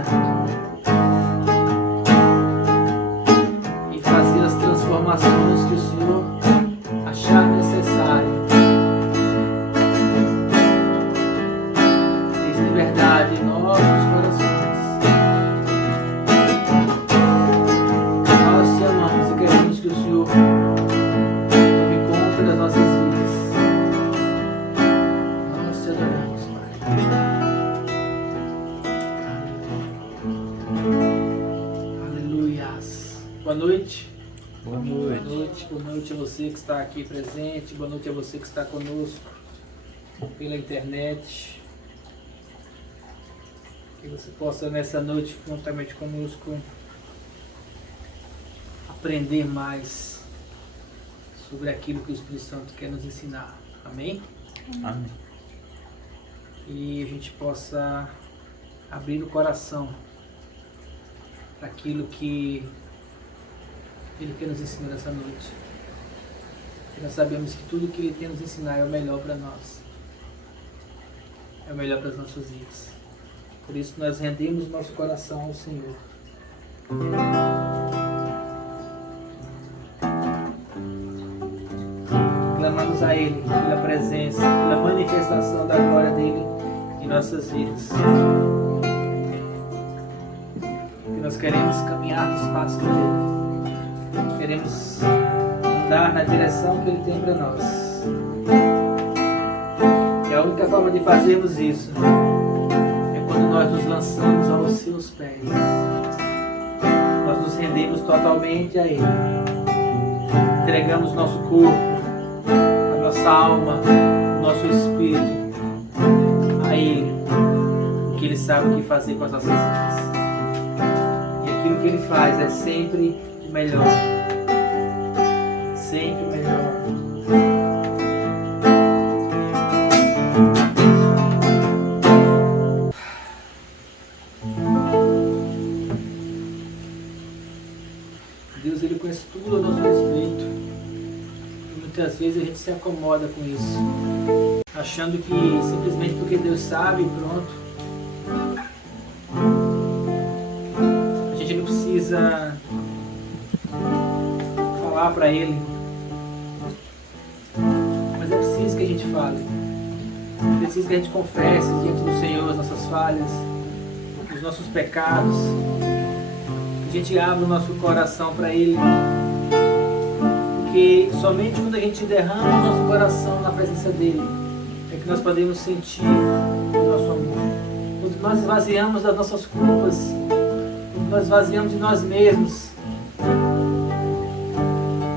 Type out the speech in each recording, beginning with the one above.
jornada e fazer as transformações que o Senhor achar necessário. Tens liberdade em nossos corações. Nós te amamos e queremos que o Senhor tome conta das nossas vidas. Nós te adoramos, Pai. Aleluias. Boa noite. Boa noite. Boa noite a você que está aqui presente. Boa noite a você que está conosco pela internet. Que você possa nessa noite, juntamente conosco, aprender mais sobre aquilo que o Espírito Santo quer nos ensinar. Amém? Amém. E a gente possa abrir o coração para aquilo que Ele quer nos ensinar nessa noite. E nós sabemos que tudo que Ele tem nos ensinar é o melhor para nós. É o melhor para as nossas vidas. Por isso nós rendemos nosso coração ao Senhor. Clamamos a Ele pela presença, pela manifestação da glória dEle em nossas vidas. E nós queremos caminhar nos passos dEle. Queremos andar na direção que Ele tem para nós. E a única forma de fazermos isso é quando nós nos lançamos aos seus pés. Nós nos rendemos totalmente a Ele. Entregamos nosso corpo, a nossa alma, o nosso espírito a Ele. Porque Ele sabe o que fazer com as nossas vidas. E aquilo que Ele faz é sempre o melhor. Sempre o melhor. Deus, Ele conhece tudo a nosso respeito. E muitas vezes a gente se acomoda com isso, achando que simplesmente porque Deus sabe, pronto. A gente não precisa falar para Ele, mas é preciso que a gente fale. É preciso que a gente confesse diante do Senhor as nossas falhas, os nossos pecados. A gente abre o nosso coração para Ele, porque somente quando a gente derrama o nosso coração na presença dEle é que nós podemos sentir o nosso amor. Quando nós esvaziamos das nossas culpas, quando nós esvaziamos de nós mesmos,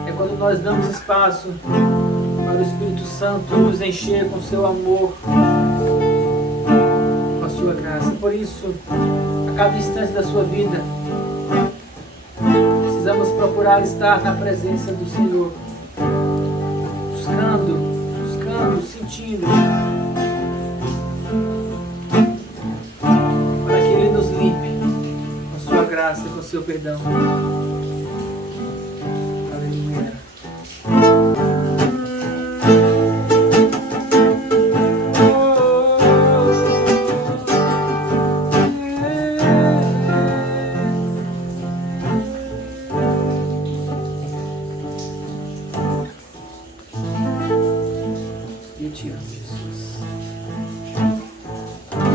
é quando nós damos espaço para o Espírito Santo nos encher com seu amor, com a sua graça. Por isso, a cada instante da sua vida, precisamos procurar estar na presença do Senhor, buscando, sentindo, para que Ele nos limpe com a sua graça e com o seu perdão. Aleluia. Eu te amo, Jesus. Eu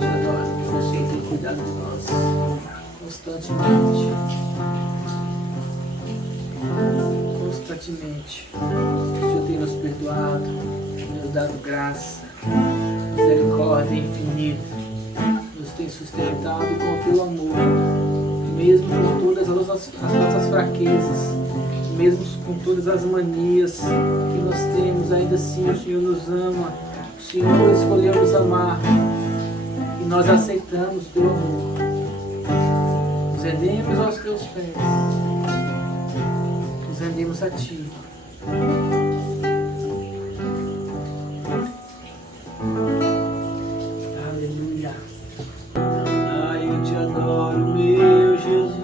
te adoro, que você tem cuidado de nós constantemente. Constantemente. O Senhor tem nos perdoado, tem nos dado graça, misericórdia infinita, nos tem sustentado com o teu amor, mesmo com todas as nossas fraquezas, mesmo com todas as manias que nós temos, ainda assim o Senhor nos ama, o Senhor escolheu nos amar e nós aceitamos o teu amor. Nos rendemos aos teus pés, nos rendemos a ti. Aleluia. Ai, eu te adoro, meu Jesus.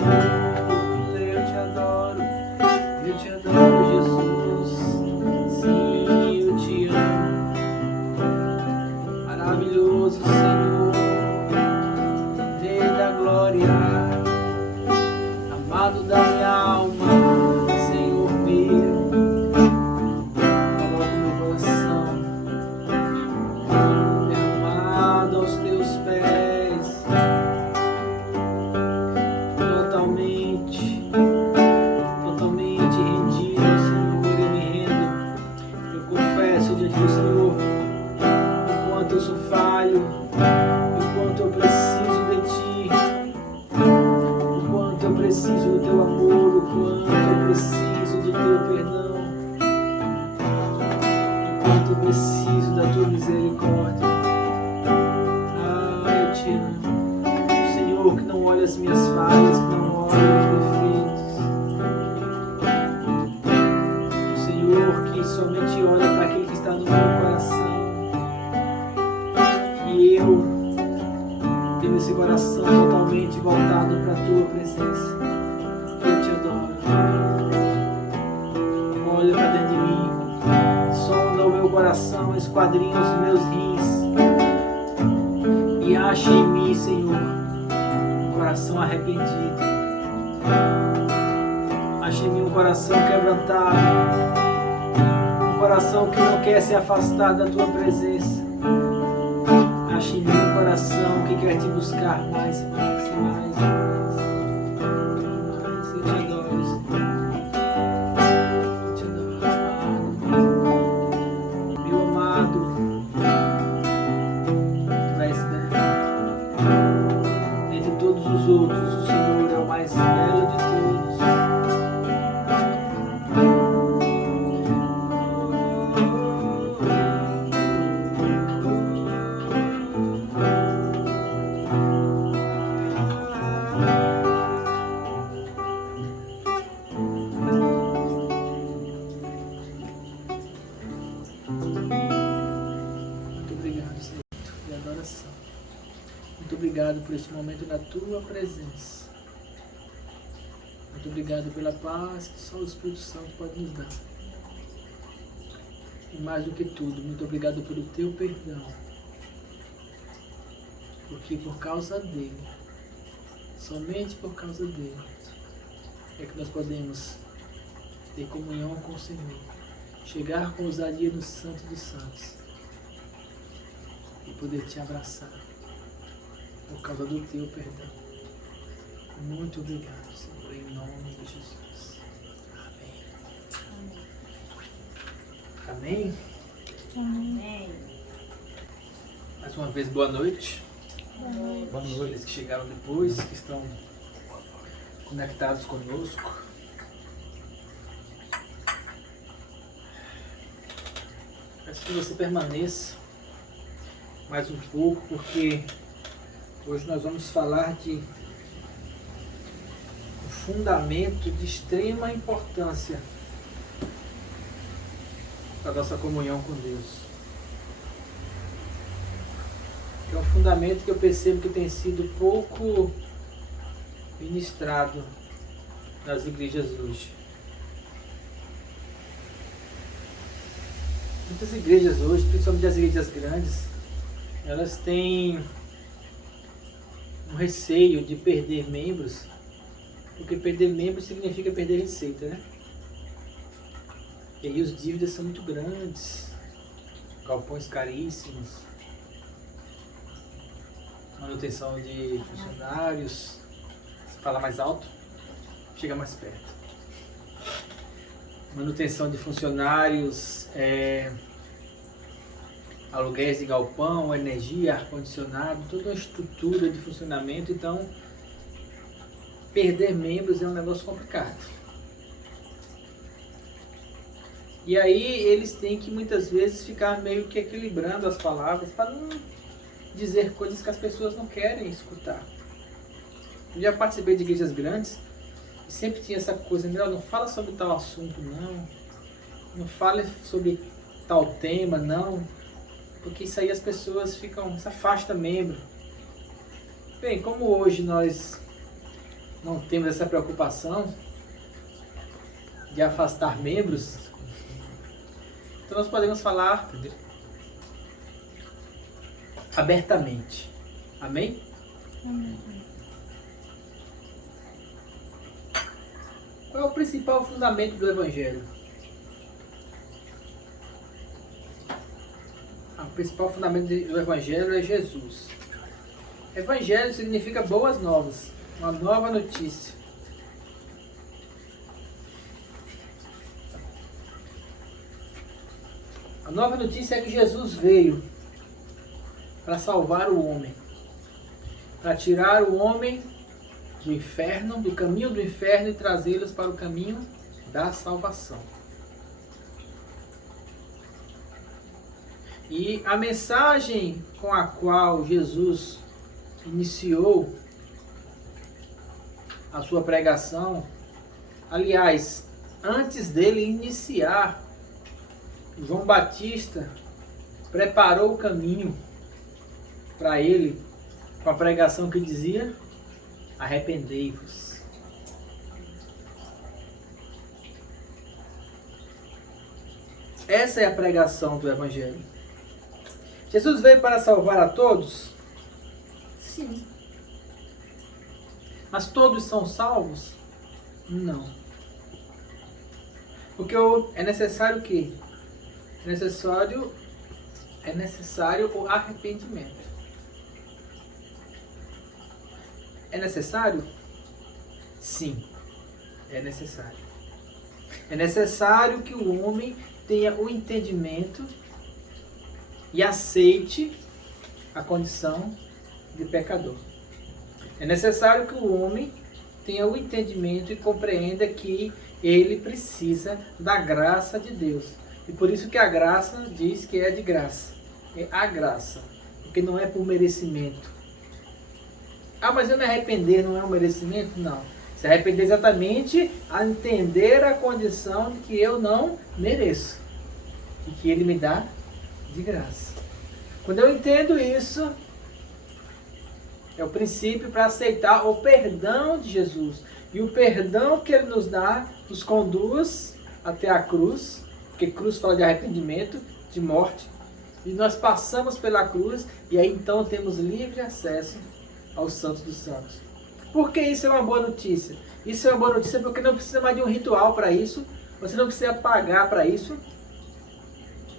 Eu te adoro, Jesus. Sim, eu te amo. Maravilhoso Senhor, Rei da glória. Amado da minha alma, Senhor meu, coloco meu coração derramado aos teus pés, totalmente rendido, Senhor. Eu me rendo, eu confesso diante do Senhor o quanto eu sou falho, o quanto eu preciso de Ti, o quanto eu preciso do Teu amor, o quanto eu preciso do Teu perdão, o quanto eu preciso da Tua misericórdia. Ah, eu Te amo, Senhor, que não olha as minhas falhas, que não olha os defeitos, o Senhor que somente olha para aquele que está no meu coração. E eu tenho esse coração totalmente voltado para a Tua presença. Eu Te adoro. Olha para dentro de mim, sonda o meu coração, esquadrinha os meus rins e acha em mim, Senhor, um coração arrependido. Acha em mim um coração quebrantado, um coração que não quer se afastar da Tua presença. Acha em mim um coração que quer Te buscar mais e mais e mais e mais. Eu Te adoro, Senhor. Eu Te adoro, meu amado. Tu és belo. Dentre todos os outros, o Senhor é o mais belo de todos. Muito obrigado, Senhor, de adoração. Muito obrigado por este momento na Tua presença. Muito obrigado pela paz que só o Espírito Santo pode nos dar. E mais do que tudo, muito obrigado pelo Teu perdão. Porque por causa dele, somente por causa dele, é que nós podemos ter comunhão com o Senhor, chegar com ousadia no Santo dos Santos e poder Te abraçar por causa do Teu perdão. Muito obrigado, Senhor, em nome de Jesus. Amém. Amém. Amém. Mais uma vez, boa noite. Boa noite. Eles que chegaram depois, que estão conectados conosco. Peço que você permaneça mais um pouco, porque hoje nós vamos falar de um fundamento de extrema importância para a nossa comunhão com Deus. É um fundamento que eu percebo que tem sido pouco ministrado nas igrejas hoje. Muitas igrejas hoje, principalmente as igrejas grandes, elas têm um receio de perder membros, porque perder membros significa perder receita, né? E aí os dívidas são muito grandes, galpões caríssimos, manutenção de funcionários. Se falar mais alto, chega mais perto. Manutenção de funcionários, aluguéis de galpão, energia, ar-condicionado, toda uma estrutura de funcionamento. Então, perder membros é um negócio complicado. E aí eles têm que muitas vezes ficar meio que equilibrando as palavras para não dizer coisas que as pessoas não querem escutar. Eu já participei de igrejas grandes e sempre tinha essa coisa, não fala sobre tal assunto, não fale sobre tal tema, não, porque isso aí as pessoas ficam, se afasta membro. Bem, como hoje nós não temos essa preocupação de afastar membros, então nós podemos falar abertamente. Amém? Amém. Qual é o principal fundamento do Evangelho? O principal fundamento do Evangelho é Jesus. Evangelho significa boas novas, uma nova notícia. A nova notícia é que Jesus veio para salvar o homem, para tirar o homem do inferno, do caminho do inferno e trazê-los para o caminho da salvação. E a mensagem com a qual Jesus iniciou a sua pregação, aliás, antes dele iniciar, João Batista preparou o caminho para ele com a pregação que dizia: arrependei-vos. Essa é a pregação do Evangelho. Jesus veio para salvar a todos? Sim. Mas todos são salvos? Não. Porque é necessário o quê? É necessário o arrependimento. É necessário? Sim, é necessário. É necessário que o homem tenha o entendimento e aceite a condição de pecador. É necessário que o homem tenha o entendimento e compreenda que ele precisa da graça de Deus. E por isso que a graça diz que é de graça. É a graça. Porque não é por merecimento. Ah, mas eu me arrepender não é um merecimento? Não. Se arrepender exatamente a entender a condição de que eu não mereço. E que Ele me dá de graça. Quando eu entendo isso, é o princípio para aceitar o perdão de Jesus. E o perdão que Ele nos dá nos conduz até a cruz. Porque cruz fala de arrependimento, de morte. E nós passamos pela cruz e aí então temos livre acesso aos santos dos santos. Por que isso é uma boa notícia? Isso é uma boa notícia porque não precisa mais de um ritual para isso. Você não precisa pagar para isso.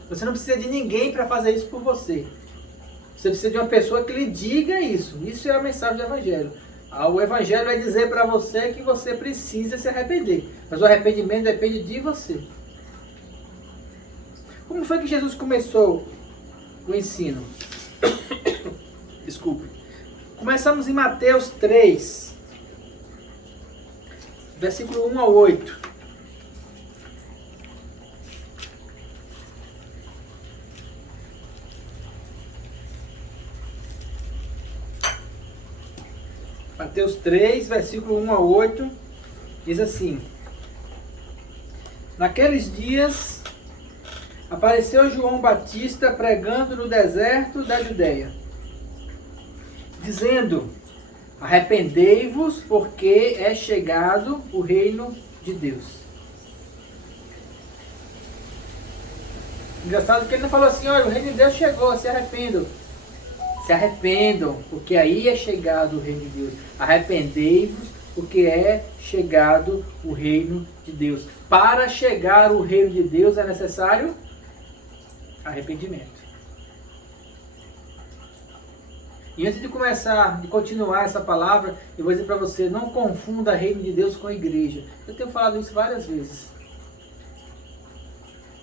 Você não precisa de ninguém para fazer isso por você. Você precisa de uma pessoa que lhe diga isso. Isso é a mensagem do Evangelho. O Evangelho vai dizer para você que você precisa se arrepender. Mas o arrependimento depende de você. Como foi que Jesus começou o ensino? Desculpe. Começamos em Mateus 3, versículo 1 ao 8. Mateus 3, versículo 1 ao 8, diz assim: Naqueles dias apareceu João Batista pregando no deserto da Judeia, dizendo: arrependei-vos, porque é chegado o reino de Deus. Engraçado que ele não falou assim: olha, o reino de Deus chegou, se arrependam. Se arrependam, porque aí é chegado o reino de Deus. Arrependei-vos, porque é chegado o reino de Deus. Para chegar o reino de Deus é necessário arrependimento. E antes de continuar essa palavra, eu vou dizer para você: não confunda reino de Deus com igreja. Eu tenho falado isso várias vezes.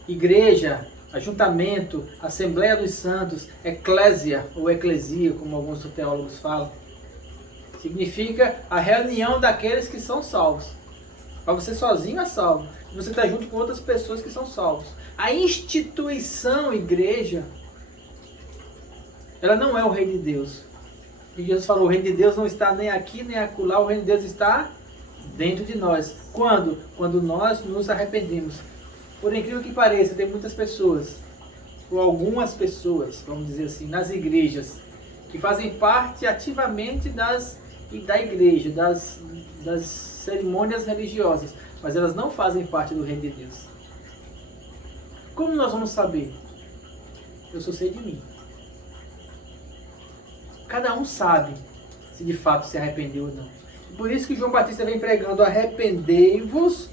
Igreja, ajuntamento, Assembleia dos Santos, eclésia ou eclesia, como alguns teólogos falam, significa a reunião daqueles que são salvos. Para você sozinho é salvo. Você está junto com outras pessoas que são salvos. A instituição igreja, ela não é o reino de Deus. E Jesus falou: o reino de Deus não está nem aqui nem acolá, o reino de Deus está dentro de nós. Quando? Quando nós nos arrependemos. Por incrível que pareça, tem muitas pessoas, ou algumas pessoas, vamos dizer assim, nas igrejas, que fazem parte ativamente da igreja, das cerimônias religiosas, mas elas não fazem parte do reino de Deus. Como nós vamos saber? Eu só sei de mim. Cada um sabe se de fato se arrependeu ou não. Por isso que João Batista vem pregando: arrependei-vos,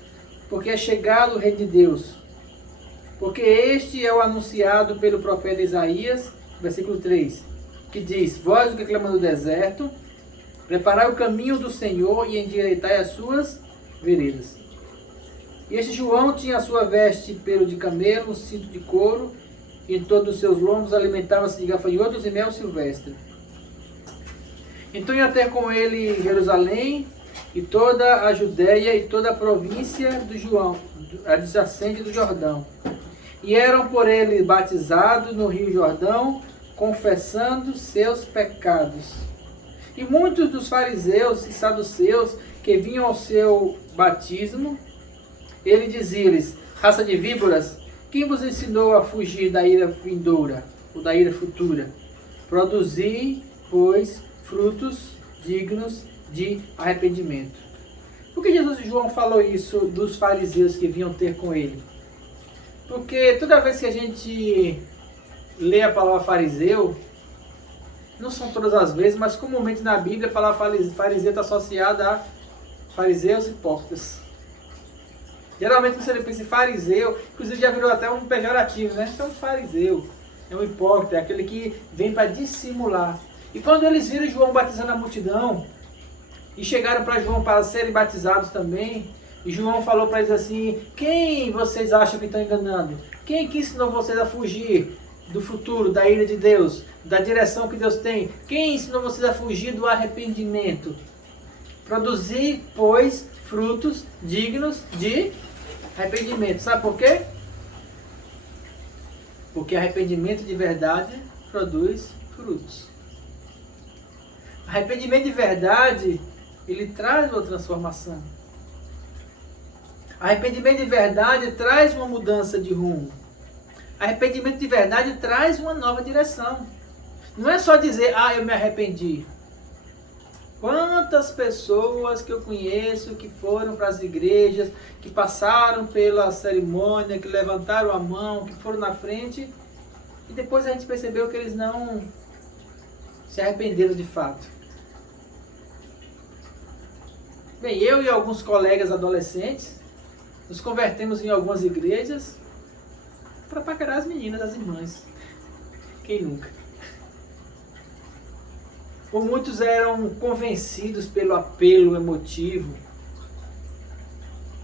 porque é chegado o reino de Deus. Porque este é o anunciado pelo profeta Isaías, versículo 3, que diz: vós que clamam no deserto, preparai o caminho do Senhor e endireitai as suas veredas. E este João tinha a sua veste de pelo de camelo, um cinto de couro, e em todos os seus lombos alimentava-se de gafanhotos e mel silvestre. Então ia ter com ele Jerusalém, e toda a Judéia, e toda a província do João, adjacente do Jordão. E eram por ele batizados no rio Jordão, confessando seus pecados. E muitos dos fariseus e saduceus que vinham ao seu batismo, ele dizia-lhes: raça de víboras, quem vos ensinou a fugir da ira vindoura, ou da ira futura? Produzi, pois, frutos dignos de arrependimento. Por que Jesus e João falou isso dos fariseus que vinham ter com ele? Porque toda vez que a gente lê a palavra fariseu, não são todas as vezes, mas comumente na Bíblia a palavra fariseu está associada a fariseus hipócritas. Geralmente você pensa em fariseu, inclusive já virou até um pejorativo, né? Isso é um fariseu, é um hipócrita, é aquele que vem para dissimular. E quando eles viram João batizando a multidão, e chegaram para João para serem batizados também, e João falou para eles assim: quem vocês acham que estão enganando? Quem que ensinou vocês a fugir do futuro, da ira de Deus, da direção que Deus tem? Quem ensinou vocês a fugir do arrependimento? Produzir, pois, frutos dignos de arrependimento. Sabe por quê? Porque arrependimento de verdade produz frutos. Arrependimento de verdade, ele traz uma transformação. Arrependimento de verdade traz uma mudança de rumo. Arrependimento de verdade traz uma nova direção. Não é só dizer: ah, eu me arrependi. Quantas pessoas que eu conheço que foram para as igrejas, que passaram pela cerimônia, que levantaram a mão, que foram na frente, e depois a gente percebeu que eles não se arrependeram de fato. Bem, eu e alguns colegas adolescentes nos convertemos em algumas igrejas para paquerar as meninas, as irmãs. Quem nunca? Ou muitos eram convencidos pelo apelo emotivo.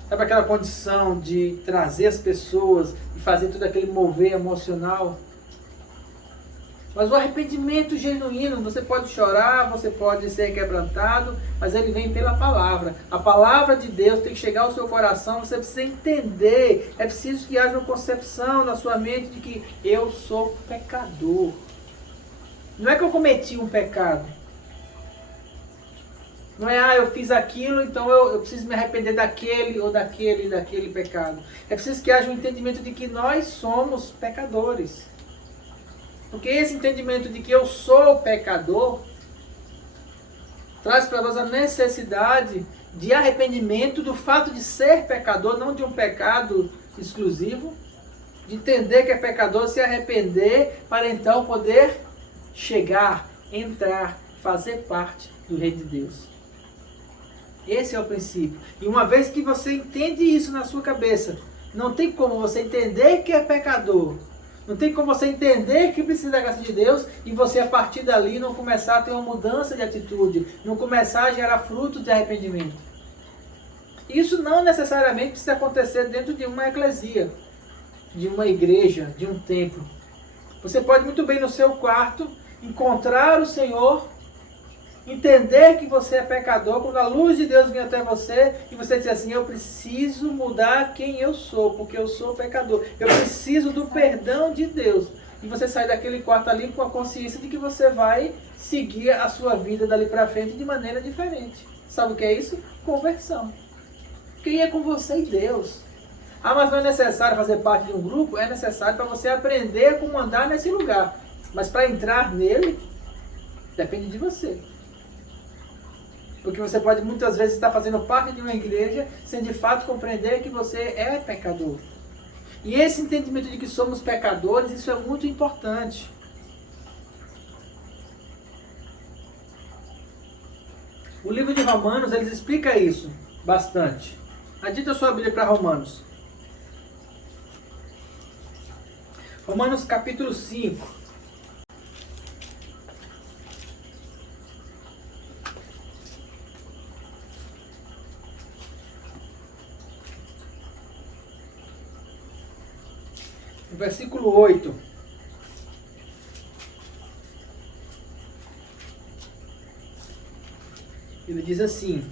Sabe aquela condição de trazer as pessoas e fazer todo aquele mover emocional? Mas o arrependimento genuíno, você pode chorar, você pode ser quebrantado, mas ele vem pela palavra. A palavra de Deus tem que chegar ao seu coração, você precisa entender. É preciso que haja uma concepção na sua mente de que eu sou pecador. Não é que eu cometi um pecado. Não é, eu fiz aquilo, então eu preciso me arrepender daquele ou daquele pecado. É preciso que haja um entendimento de que nós somos pecadores. Porque esse entendimento de que eu sou pecador traz para nós a necessidade de arrependimento do fato de ser pecador, não de um pecado exclusivo, de entender que é pecador, se arrepender, para então poder chegar, entrar, fazer parte do reino de Deus. Esse é o princípio. E uma vez que você entende isso na sua cabeça, não tem como você entender que é pecador, não tem como você entender que precisa da graça de Deus e você a partir dali não começar a ter uma mudança de atitude, não começar a gerar frutos de arrependimento. Isso não necessariamente precisa acontecer dentro de uma eclesia, de uma igreja, de um templo. Você pode muito bem no seu quarto encontrar o Senhor, entender que você é pecador, quando a luz de Deus vem até você e você diz assim: eu preciso mudar quem eu sou, porque eu sou pecador, eu preciso do perdão de Deus. E você sai daquele quarto ali com a consciência de que você vai seguir a sua vida dali para frente de maneira diferente. Sabe o que é isso? Conversão. Quem é com você e Deus? Ah, mas não é necessário fazer parte de um grupo? É necessário para você aprender como andar nesse lugar. Mas para entrar nele, depende de você. Porque você pode muitas vezes estar fazendo parte de uma igreja sem de fato compreender que você é pecador. E esse entendimento de que somos pecadores, isso é muito importante. O livro de Romanos, eles explica isso bastante. Adita a sua Bíblia para Romanos. Romanos capítulo 5. Versículo 8. Ele diz assim: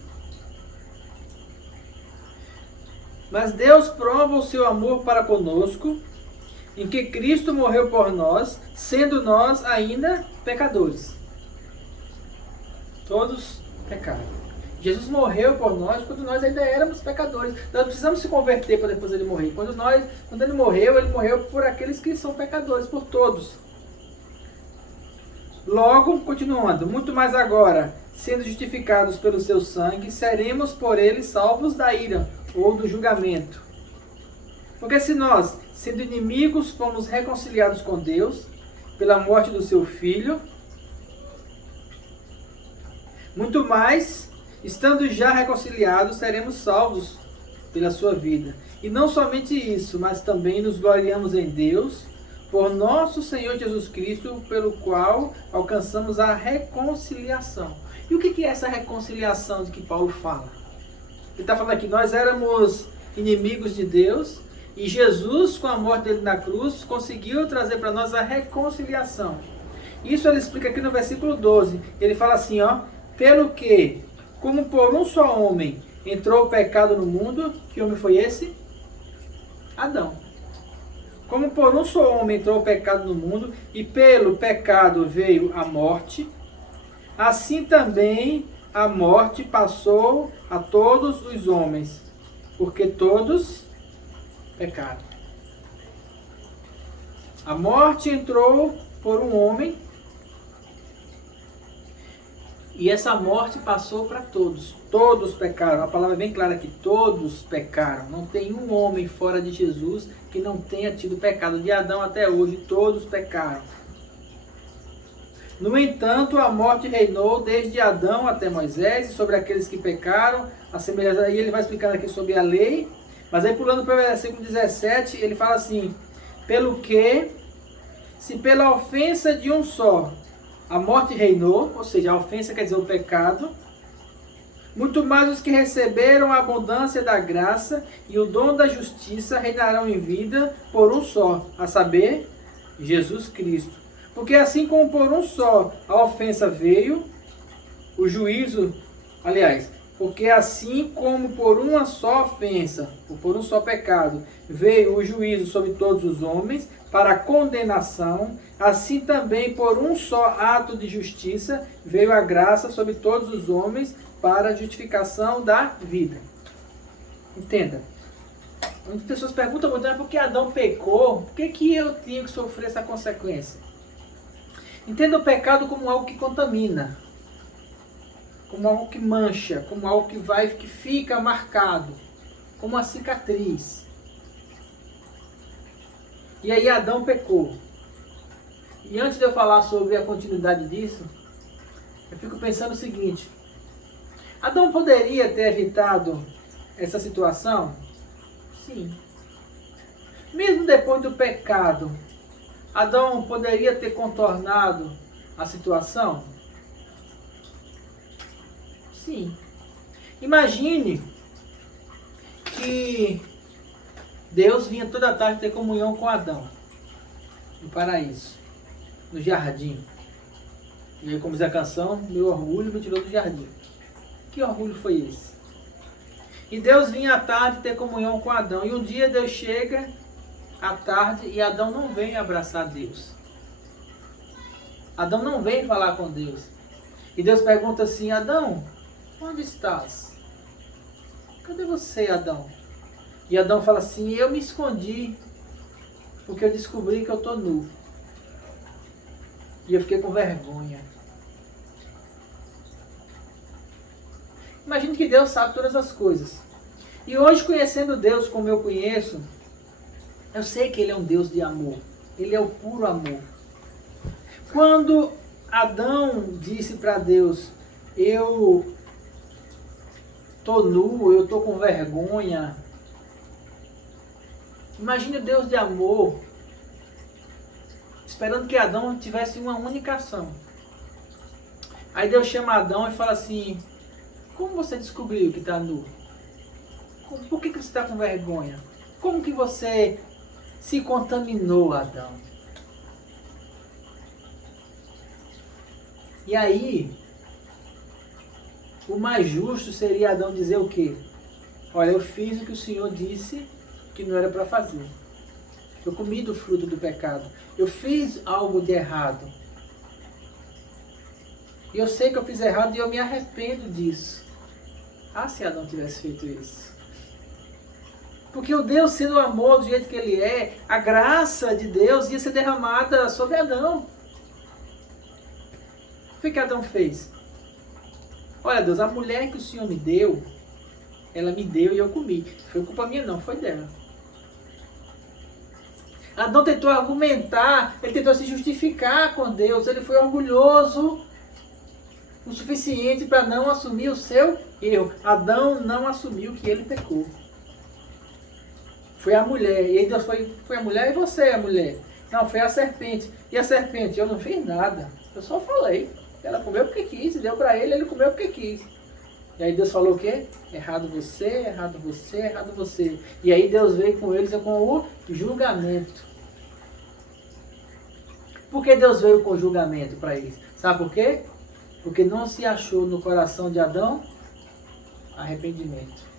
mas Deus prova o seu amor para conosco, em que Cristo morreu por nós, sendo nós ainda pecadores. Todos pecaram. Jesus morreu por nós quando nós ainda éramos pecadores. Nós precisamos se converter para depois ele morrer. Quando ele morreu por aqueles que são pecadores, por todos. Logo, continuando, muito mais agora, sendo justificados pelo seu sangue, seremos por ele salvos da ira, ou do julgamento. Porque se nós, sendo inimigos, fomos reconciliados com Deus, pela morte do seu Filho, muito mais, estando já reconciliados, seremos salvos pela sua vida. E não somente isso, mas também nos gloriamos em Deus, por nosso Senhor Jesus Cristo, pelo qual alcançamos a reconciliação. E o que é essa reconciliação de que Paulo fala? Ele está falando aqui, nós éramos inimigos de Deus, e Jesus, com a morte dele na cruz, conseguiu trazer para nós a reconciliação. Isso ele explica aqui no versículo 12. Ele fala assim, ó, pelo que, como por um só homem entrou o pecado no mundo, que homem foi esse? Adão. Como por um só homem entrou o pecado no mundo, e pelo pecado veio a morte, assim também a morte passou a todos os homens, porque todos pecaram. A morte entrou por um homem, e essa morte passou para todos. Todos pecaram. A palavra é bem clara aqui. Todos pecaram. Não tem um homem fora de Jesus que não tenha tido pecado. De Adão até hoje, todos pecaram. No entanto, a morte reinou desde Adão até Moisés, e sobre aqueles que pecaram, a semelhança. Aí ele vai explicando aqui sobre a lei. Mas aí pulando para o versículo 17, ele fala assim, pelo que, se pela ofensa de um só a morte reinou, ou seja, a ofensa quer dizer o pecado, muito mais os que receberam a abundância da graça e o dom da justiça reinarão em vida por um só, a saber, Jesus Cristo. Porque assim como por um só a ofensa veio, o juízo, porque assim como por uma só ofensa, ou por um só pecado, veio o juízo sobre todos os homens, para a condenação, assim também por um só ato de justiça, veio a graça sobre todos os homens, para a justificação da vida. Entenda. Muitas pessoas perguntam muito, mas por que Adão pecou? Por que eu tinha que sofrer essa consequência? Entenda o pecado como algo que contamina, como algo que mancha, como algo que fica marcado, como uma cicatriz. E aí Adão pecou. E antes de eu falar sobre a continuidade disso, eu fico pensando o seguinte: Adão poderia ter evitado essa situação? Sim. Mesmo depois do pecado, Adão poderia ter contornado a situação? Sim. Imagine que Deus vinha toda tarde ter comunhão com Adão, no paraíso, no jardim. E aí, como diz a canção, meu orgulho me tirou do jardim. Que orgulho foi esse? E Deus vinha à tarde ter comunhão com Adão. E um dia Deus chega à tarde e Adão não vem abraçar Deus. Adão não vem falar com Deus. E Deus pergunta assim, Adão, onde estás? Cadê você, Adão? E Adão fala assim, eu me escondi, porque eu descobri que eu estou nu. E eu fiquei com vergonha. Imagine que Deus sabe todas as coisas. E hoje, conhecendo Deus como eu conheço, eu sei que Ele é um Deus de amor. Ele é o puro amor. Quando Adão disse para Deus, eu tô nu, eu tô com vergonha. Imagine o Deus de amor, esperando que Adão tivesse uma única ação. Aí Deus chama Adão e fala assim, como você descobriu que está nu? Por que você está com vergonha? Como que você se contaminou, Adão? E aí, o mais justo seria Adão dizer o quê? Olha, eu fiz o que o Senhor disse que não era para fazer. Eu comi do fruto do pecado. Eu fiz algo de errado. E eu sei que eu fiz errado e eu me arrependo disso. Ah, se Adão tivesse feito isso. Porque o Deus sendo amor do jeito que ele é, a graça de Deus ia ser derramada sobre Adão. O que Adão fez? Olha, Deus, a mulher que o Senhor me deu, ela me deu e eu comi. Foi culpa minha não, foi dela. Adão tentou argumentar, ele tentou se justificar com Deus, ele foi orgulhoso o suficiente para não assumir o seu erro. Adão não assumiu que ele pecou. Foi a mulher, e aí Deus foi a mulher e você é a mulher. Não, foi a serpente. E a serpente, eu não fiz nada, eu só falei. Ela comeu porque quis, deu para ele comeu porque quis. E aí Deus falou o quê? Errado você, errado você, errado você. E aí Deus veio com eles com o julgamento. Por que Deus veio com o julgamento para eles? Sabe por quê? Porque não se achou no coração de Adão arrependimento.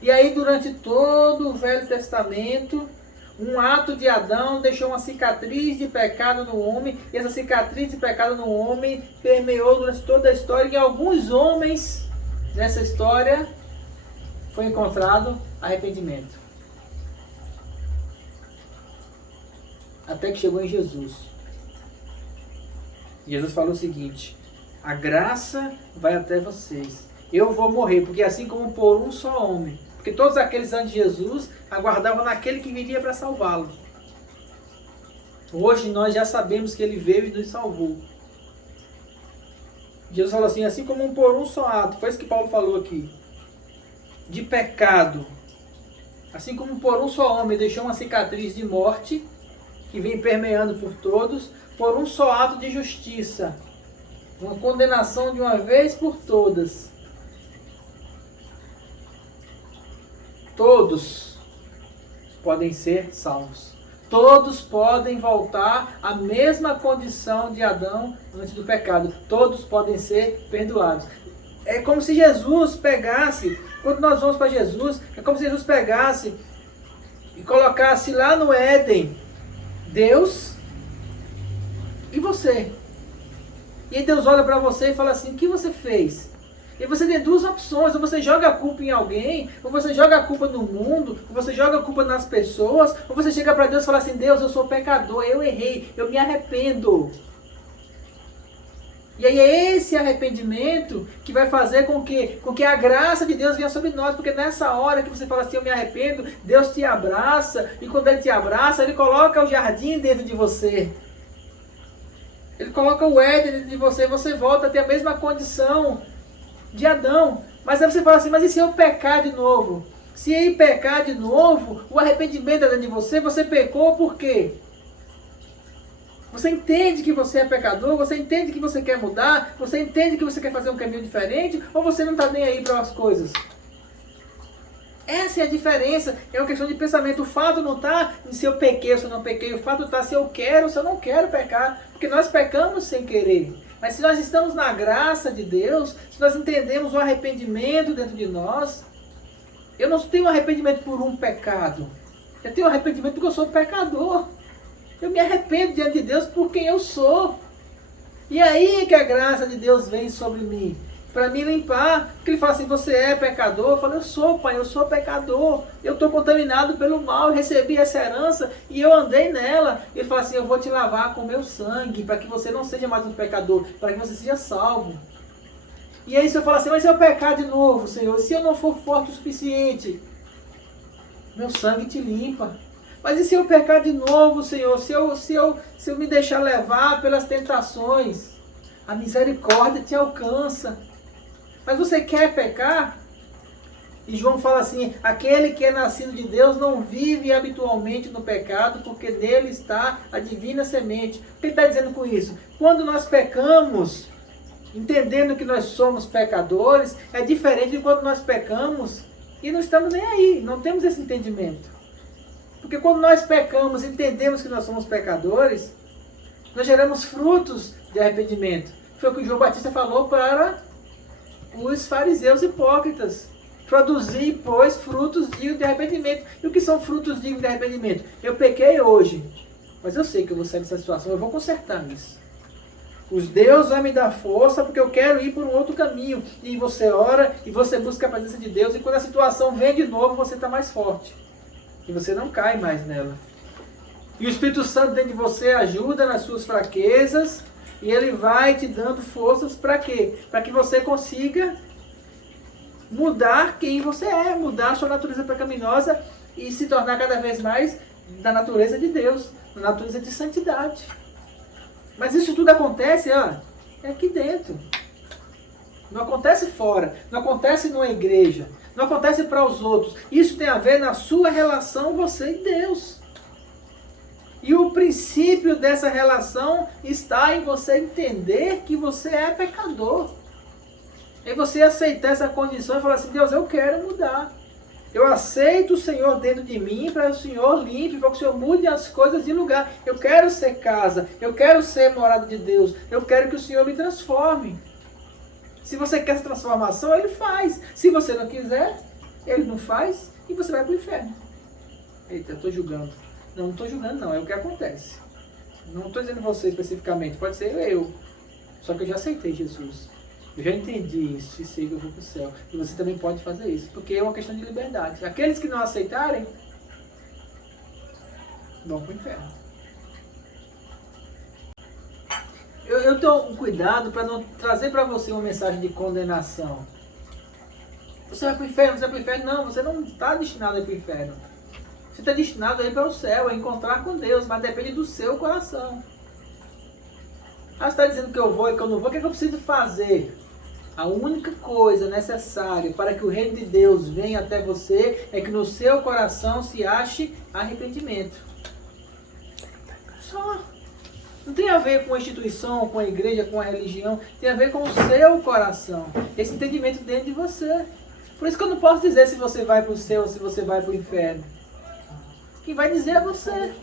E aí durante todo o Velho Testamento, um ato de Adão deixou uma cicatriz de pecado no homem, e essa cicatriz de pecado no homem permeou durante toda a história, e em alguns homens nessa história foi encontrado arrependimento. Até que chegou em Jesus. Jesus falou o seguinte, a graça vai até vocês. Eu vou morrer, porque assim como por um só homem, porque todos aqueles antes de Jesus aguardavam naquele que viria para salvá-lo. Hoje nós já sabemos que ele veio e nos salvou. Jesus falou assim como por um só ato, foi isso que Paulo falou aqui, de pecado, assim como por um só homem deixou uma cicatriz de morte, que vem permeando por todos, por um só ato de justiça, uma condenação de uma vez por todas. Todos podem ser salvos. Todos podem voltar à mesma condição de Adão antes do pecado. Todos podem ser perdoados. É como se Jesus pegasse, quando nós vamos para Jesus, é como se Jesus pegasse e colocasse lá no Éden, Deus e você. E aí Deus olha para você e fala assim, o que você fez? E você tem duas opções, ou você joga a culpa em alguém, ou você joga a culpa no mundo, ou você joga a culpa nas pessoas, ou você chega para Deus e fala assim, Deus, eu sou pecador, eu errei, eu me arrependo. E aí é esse arrependimento que vai fazer com que a graça de Deus venha sobre nós, porque nessa hora que você fala assim, eu me arrependo, Deus te abraça, e quando Ele te abraça, Ele coloca o jardim dentro de você. Ele coloca o Éden dentro de você, você volta a ter a mesma condição de Adão. Mas aí você fala assim, mas e se eu pecar de novo? Se eu pecar de novo, o arrependimento é dentro de você, você pecou por quê? Você entende que você é pecador, você entende que você quer mudar, você entende que você quer fazer um caminho diferente, ou você não está nem aí para as coisas? Essa é a diferença, é uma questão de pensamento. O fato não está em se eu pequei ou se eu não pequei, o fato está se eu quero ou se eu não quero pecar, porque nós pecamos sem querer. Mas se nós estamos na graça de Deus, se nós entendemos o arrependimento dentro de nós, eu não tenho arrependimento por um pecado, eu tenho arrependimento porque eu sou pecador. Eu me arrependo diante de Deus por quem eu sou. E aí que a graça de Deus vem sobre mim, para me limpar. Porque Ele fala assim, você é pecador? Eu falo, eu sou, Pai, eu sou pecador. Eu estou contaminado pelo mal, eu recebi essa herança e eu andei nela. Ele fala assim, eu vou te lavar com meu sangue, para que você não seja mais um pecador, para que você seja salvo. E aí o Senhor fala assim, mas se eu pecar de novo, Senhor, se eu não for forte o suficiente, meu sangue te limpa. Mas e se eu pecar de novo, Senhor? Se eu me deixar levar pelas tentações, a misericórdia te alcança. Mas você quer pecar? E João fala assim, aquele que é nascido de Deus não vive habitualmente no pecado, porque nele está a divina semente. O que ele está dizendo com isso? Quando nós pecamos, entendendo que nós somos pecadores, é diferente de quando nós pecamos e não estamos nem aí, não temos esse entendimento. Porque quando nós pecamos, entendemos que nós somos pecadores, nós geramos frutos de arrependimento. Foi o que João Batista falou para os fariseus hipócritas. Produzir, pois, frutos dignos de arrependimento. E o que são frutos dignos de arrependimento? Eu pequei hoje, mas eu sei que eu vou sair dessa situação, eu vou consertar isso. Os Deus vai me dar força porque eu quero ir por um outro caminho. E você ora e você busca a presença de Deus. E quando a situação vem de novo, você está mais forte. E você não cai mais nela. E o Espírito Santo dentro de você ajuda nas suas fraquezas. E ele vai te dando forças para quê? Para que você consiga mudar quem você é, mudar a sua natureza pecaminosa e se tornar cada vez mais da natureza de Deus, da natureza de santidade. Mas isso tudo acontece, é aqui dentro. Não acontece fora, não acontece numa igreja, não acontece para os outros. Isso tem a ver na sua relação você e Deus. E o princípio dessa relação está em você entender que você é pecador. E você aceitar essa condição e falar assim, Deus, eu quero mudar. Eu aceito o Senhor dentro de mim para o Senhor limpe, para que o Senhor mude as coisas de lugar. Eu quero ser casa, eu quero ser morada de Deus. Eu quero que o Senhor me transforme. Se você quer essa transformação, Ele faz. Se você não quiser, Ele não faz e você vai para o inferno. Eita, eu estou julgando. Não estou julgando não, é o que acontece. Não estou dizendo você especificamente, pode ser eu. Só que eu já aceitei Jesus. Eu já entendi isso e sei que eu vou para o céu. E você também pode fazer isso, porque é uma questão de liberdade. Aqueles que não aceitarem, vão para o inferno. Eu tenho um cuidado para não trazer para você uma mensagem de condenação. Você vai para o inferno, você vai para o inferno. Não, você não está destinado a ir para o inferno. Você está destinado a ir para o céu, a encontrar com Deus, mas depende do seu coração. Ah, você está dizendo que eu vou e que eu não vou, o que é que eu preciso fazer? A única coisa necessária para que o reino de Deus venha até você é que no seu coração se ache arrependimento. Só. Não tem a ver com a instituição, com a igreja, com a religião. Tem a ver com o seu coração. Esse entendimento dentro de você. Por isso que eu não posso dizer se você vai para o céu ou se você vai para o inferno. Quem vai dizer é você.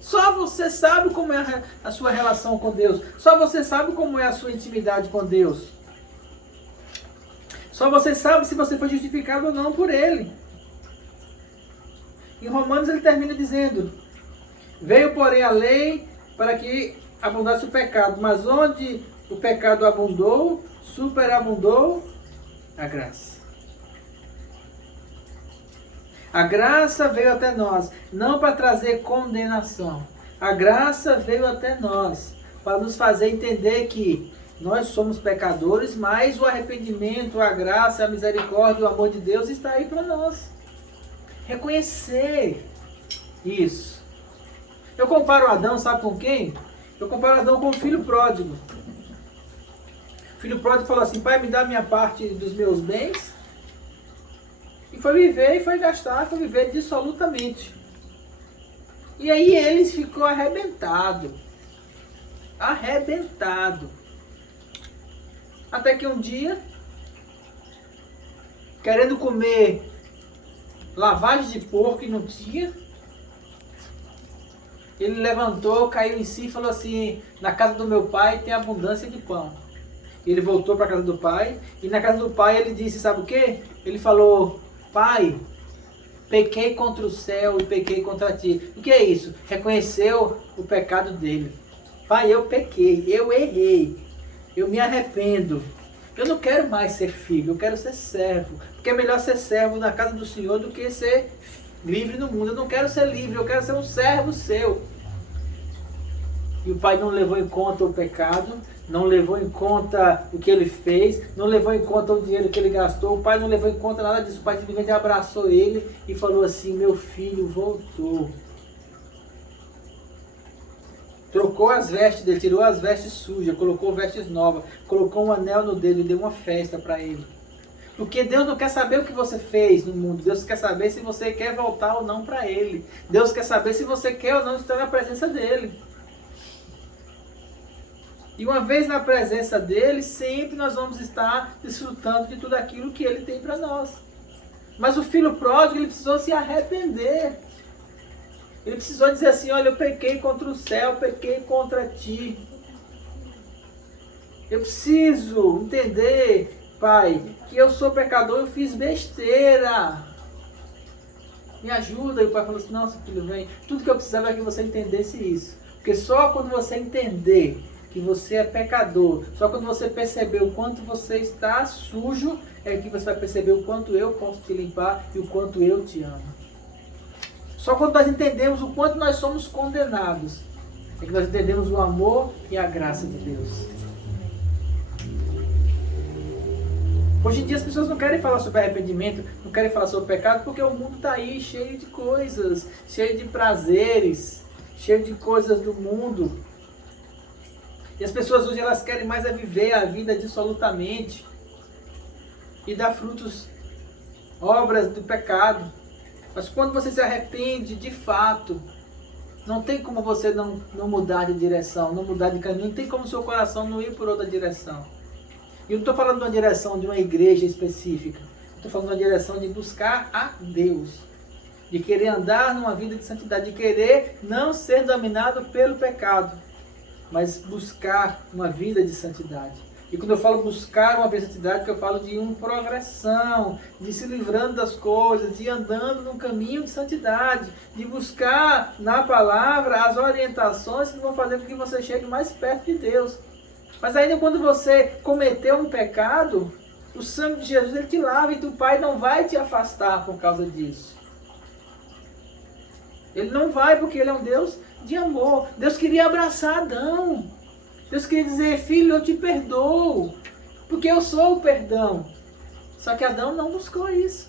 Só você sabe como é a sua relação com Deus. Só você sabe como é a sua intimidade com Deus. Só você sabe se você foi justificado ou não por Ele. Em Romanos ele termina dizendo: veio, porém, a lei para que abundasse o pecado. Mas onde o pecado abundou, superabundou a graça. A graça veio até nós, não para trazer condenação. A graça veio até nós, para nos fazer entender que nós somos pecadores, mas o arrependimento, a graça, a misericórdia, o amor de Deus está aí para nós. Reconhecer isso. Eu comparo Adão, sabe com quem? Eu comparo Adão com o filho pródigo. O filho pródigo falou assim: pai, me dá minha parte dos meus bens. E foi viver, e foi gastar, foi viver dissolutamente. E aí ele ficou arrebentado. Arrebentado. Até que um dia, querendo comer lavagem de porco e não tinha, ele levantou, caiu em si e falou assim: na casa do meu pai tem abundância de pão. Ele voltou para a casa do pai, e na casa do pai ele disse, sabe o quê? Ele falou: pai, pequei contra o céu e pequei contra ti. O que é isso? Reconheceu o pecado dele. Pai, eu pequei, eu errei, eu me arrependo. Eu não quero mais ser filho, eu quero ser servo. Porque é melhor ser servo na casa do Senhor do que ser livre no mundo. Eu não quero ser livre, eu quero ser um servo seu. E o pai não levou em conta o pecado, não levou em conta o que ele fez, não levou em conta o dinheiro que ele gastou. O pai não levou em conta nada disso. O pai simplesmente abraçou ele e falou assim: meu filho voltou. trocou as vestes dele, tirou as vestes sujas, colocou vestes novas, colocou um anel no dedo e deu uma festa para ele. Porque Deus não quer saber o que você fez no mundo. Deus quer saber se você quer voltar ou não para Ele. Deus quer saber se você quer ou não estar na presença dEle. E uma vez na presença dEle, sempre nós vamos estar desfrutando de tudo aquilo que Ele tem para nós. Mas o filho pródigo, ele precisou se arrepender. Ele precisou dizer assim, olha, eu pequei contra o céu, pequei contra ti. Eu preciso entender, Pai, que eu sou pecador, eu fiz besteira. Me ajuda. E o pai falou assim, nossa filho, vem. Tudo que eu precisava é que você entendesse isso. Porque só quando você entender que você é pecador, só quando você perceber o quanto você está sujo, é que você vai perceber o quanto eu posso te limpar e o quanto eu te amo. Só quando nós entendemos o quanto nós somos condenados, é que nós entendemos o amor e a graça de Deus. Hoje em dia as pessoas não querem falar sobre arrependimento, não querem falar sobre pecado, porque o mundo está aí cheio de coisas, cheio de prazeres, cheio de coisas do mundo. E as pessoas hoje elas querem mais é viver a vida dissolutamente e dar frutos, obras do pecado. Mas quando você se arrepende de fato, não tem como você não mudar de direção, não mudar de caminho, não tem como seu coração não ir por outra direção. E eu não estou falando de uma direção de uma igreja específica. Estou falando de uma direção de buscar a Deus. De querer andar numa vida de santidade. De querer não ser dominado pelo pecado. Mas buscar uma vida de santidade. E quando eu falo buscar uma vida de santidade, eu falo de uma progressão. De se livrando das coisas. De ir andando num caminho de santidade. De buscar na palavra as orientações que vão fazer com que você chegue mais perto de Deus. Mas ainda quando você cometeu um pecado, o sangue de Jesus ele te lava e o Pai não vai te afastar por causa disso. Ele não vai porque Ele é um Deus de amor. Deus queria abraçar Adão. Deus queria dizer, filho, eu te perdoo, porque eu sou o perdão. Só que Adão não buscou isso.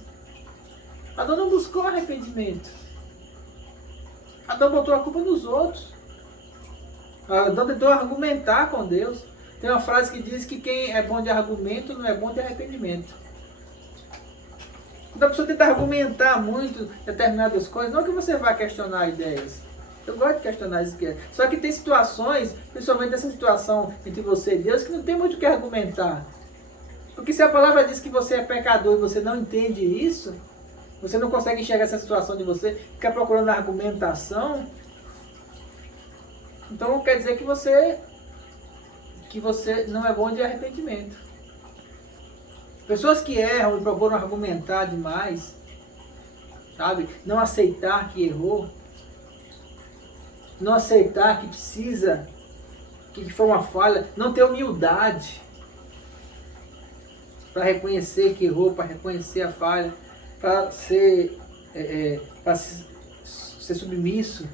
Adão não buscou arrependimento. Adão botou a culpa nos outros. Adão tentou argumentar com Deus. Tem uma frase que diz que quem é bom de argumento não é bom de arrependimento. Quando a pessoa tenta argumentar muito determinadas coisas, não que você vá questionar ideias. Eu gosto de questionar isso. Só que tem situações, principalmente nessa situação entre você e Deus, que não tem muito o que argumentar. Porque se a palavra diz que você é pecador e você não entende isso, você não consegue enxergar essa situação de você, fica procurando argumentação, então quer dizer que você não é bom de arrependimento. Pessoas que erram e procuram argumentar demais, sabe? Não aceitar que errou, não aceitar que precisa, que foi uma falha, não ter humildade para reconhecer que errou, para reconhecer a falha, para ser submisso.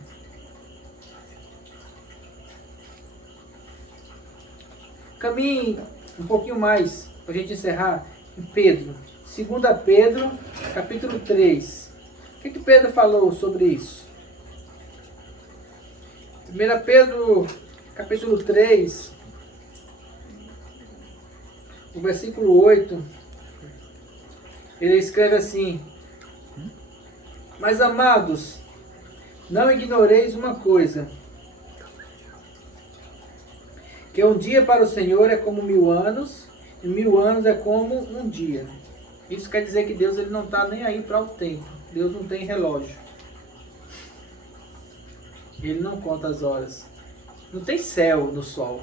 Caminhe um pouquinho mais, para a gente encerrar, em Pedro. 2 Pedro, capítulo 3. O que Pedro falou sobre isso? 1 Pedro, capítulo 3, o versículo 8, ele escreve assim: mas amados, não ignoreis uma coisa, que um dia para o Senhor é como 1000 anos, e 1000 anos é como um dia. Isso quer dizer que Deus ele não está nem aí para o tempo. Deus não tem relógio. Ele não conta as horas. Não tem céu no sol.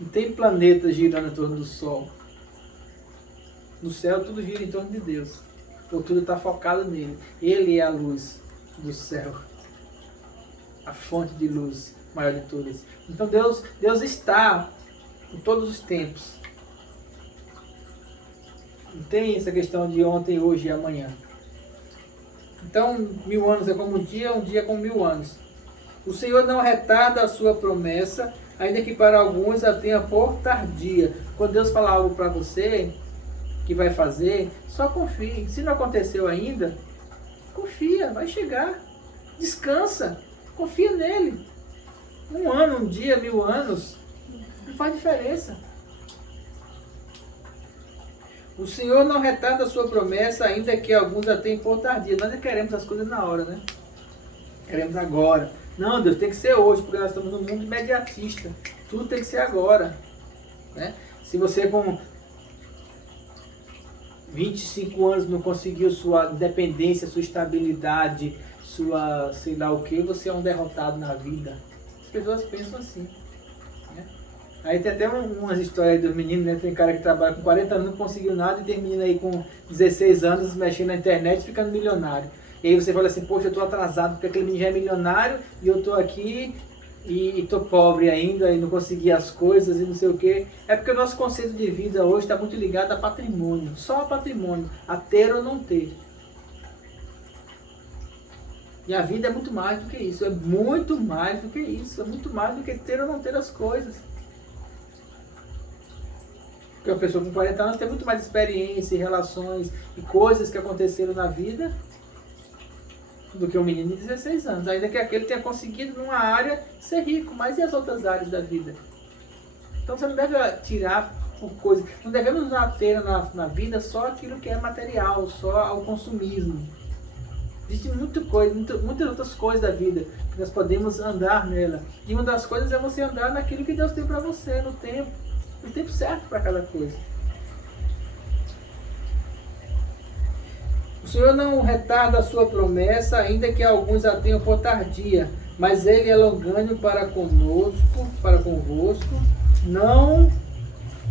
Não tem planeta girando em torno do sol. No céu tudo gira em torno de Deus. Ou tudo está focado nele. Ele é a luz do céu. A fonte de luz maior de todas. Então Deus está em todos os tempos. Não tem essa questão de ontem, hoje e amanhã. Então 1000 anos é como um dia é como 1000 anos. O Senhor não retarda a sua promessa, ainda que para alguns a tenha por tardia. Quando Deus falar algo para você, que vai fazer, só confie. Se não aconteceu ainda, confia, vai chegar. Descansa. Confia nele. 1 ano, 1 dia, 1000 anos, não faz diferença. O Senhor não retarda a sua promessa, ainda que alguns a tenham por tardia. Nós queremos as coisas na hora, né? Queremos agora. Não, Deus, tem que ser hoje, porque nós estamos num mundo imediatista. Tudo tem que ser agora. Né? Se você com 25 anos não conseguiu sua independência, sua estabilidade, sua sei lá o que, você é um derrotado na vida. As pessoas pensam assim. Né? Aí tem até umas histórias dos meninos, né? Tem cara que trabalha com 40 anos, não conseguiu nada, e termina aí com 16 anos mexendo na internet, ficando milionário. E aí você fala assim, poxa, eu tô atrasado porque aquele menino já é milionário e eu tô aqui e tô pobre ainda e não consegui as coisas e não sei o que. É porque o nosso conceito de vida hoje está muito ligado a patrimônio, só a patrimônio, a ter ou não ter. E a vida é muito mais do que isso, é muito mais do que isso, é muito mais do que ter ou não ter as coisas. Porque uma pessoa com 40 anos tem muito mais experiência, relações e coisas que aconteceram na vida do que um menino de 16 anos, ainda que aquele tenha conseguido numa área ser rico, mas e as outras áreas da vida? Então você não deve tirar por coisa, não devemos ter na vida só aquilo que é material, só o consumismo. Existem muitas outras coisas da vida que nós podemos andar nela, e uma das coisas é você andar naquilo que Deus tem para você, no tempo certo para cada coisa. O Senhor não retarda a sua promessa, ainda que alguns a tenham por tardia, mas Ele é longânimo para convosco, não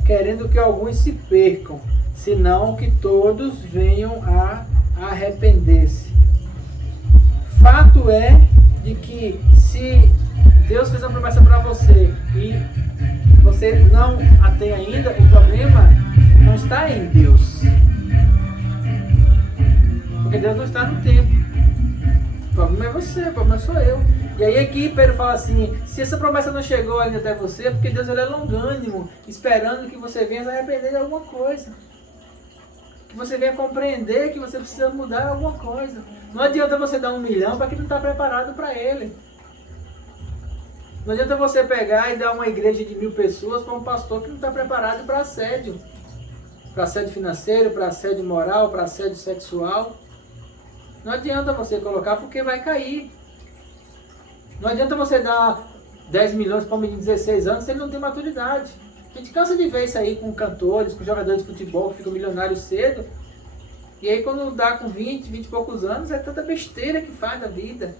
querendo que alguns se percam, senão que todos venham a arrepender-se. Fato é de que se Deus fez uma promessa para você e você não a tem ainda, o problema não está em Deus. Porque Deus não está no tempo. O problema é você, o problema sou eu. E aí aqui Pedro fala assim, se essa promessa não chegou ainda até você, é porque Deus ele é longânimo, esperando que você venha se arrepender de alguma coisa. Que você venha compreender que você precisa mudar alguma coisa. Não adianta você dar 1 milhão para quem não está preparado para ele. Não adianta você pegar e dar uma igreja de 1000 pessoas para um pastor que não está preparado para assédio. Para assédio financeiro, para assédio moral, para assédio sexual. Não adianta você colocar porque vai cair. Não adianta você dar 10 milhões para um menino de 16 anos se ele não tem maturidade. A gente cansa de ver isso aí com cantores, com jogadores de futebol que ficam milionários cedo. E aí quando dá com 20 e poucos anos, é tanta besteira que faz da vida.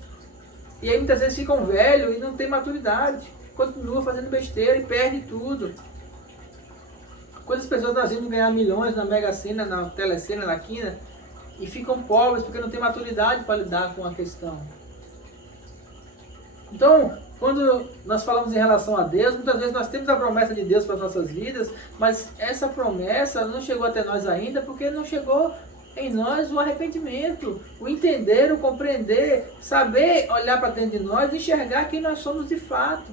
E aí muitas vezes ficam velhos e não tem maturidade. Continua fazendo besteira e perde tudo. Quantas pessoas nós vimos ganhar milhões na Mega Sena, na Telecena, na Quina, e ficam pobres porque não tem maturidade para lidar com a questão. Então, quando nós falamos em relação a Deus, muitas vezes nós temos a promessa de Deus para as nossas vidas, mas essa promessa não chegou até nós ainda porque não chegou em nós o arrependimento, o entender, o compreender, saber olhar para dentro de nós e enxergar quem nós somos de fato.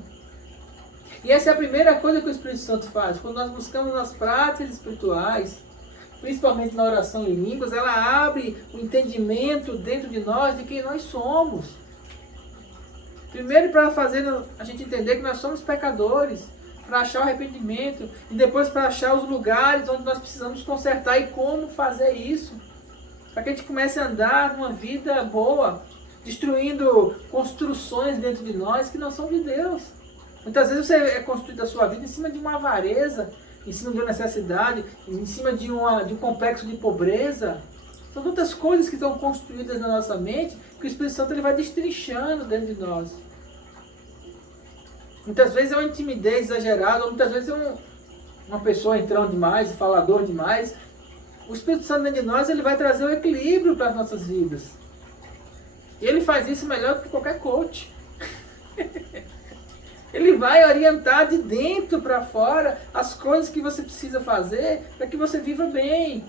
E essa é a primeira coisa que o Espírito Santo faz. Quando nós buscamos nas práticas espirituais, principalmente na oração em línguas, ela abre o entendimento dentro de nós de quem nós somos. Primeiro para fazer a gente entender que nós somos pecadores, para achar o arrependimento, e depois para achar os lugares onde nós precisamos consertar e como fazer isso. Para que a gente comece a andar numa vida boa, destruindo construções dentro de nós que não são de Deus. Muitas vezes você é construído a sua vida em cima de uma avareza, em cima de uma necessidade, em cima de um complexo de pobreza. São tantas coisas que estão construídas na nossa mente que o Espírito Santo ele vai destrinchando dentro de nós. Muitas vezes é uma timidez exagerada, ou muitas vezes é uma pessoa entrando demais, falador demais. O Espírito Santo dentro de nós ele vai trazer o equilíbrio para as nossas vidas. E ele faz isso melhor do que qualquer coach. Ele vai orientar de dentro para fora as coisas que você precisa fazer para que você viva bem.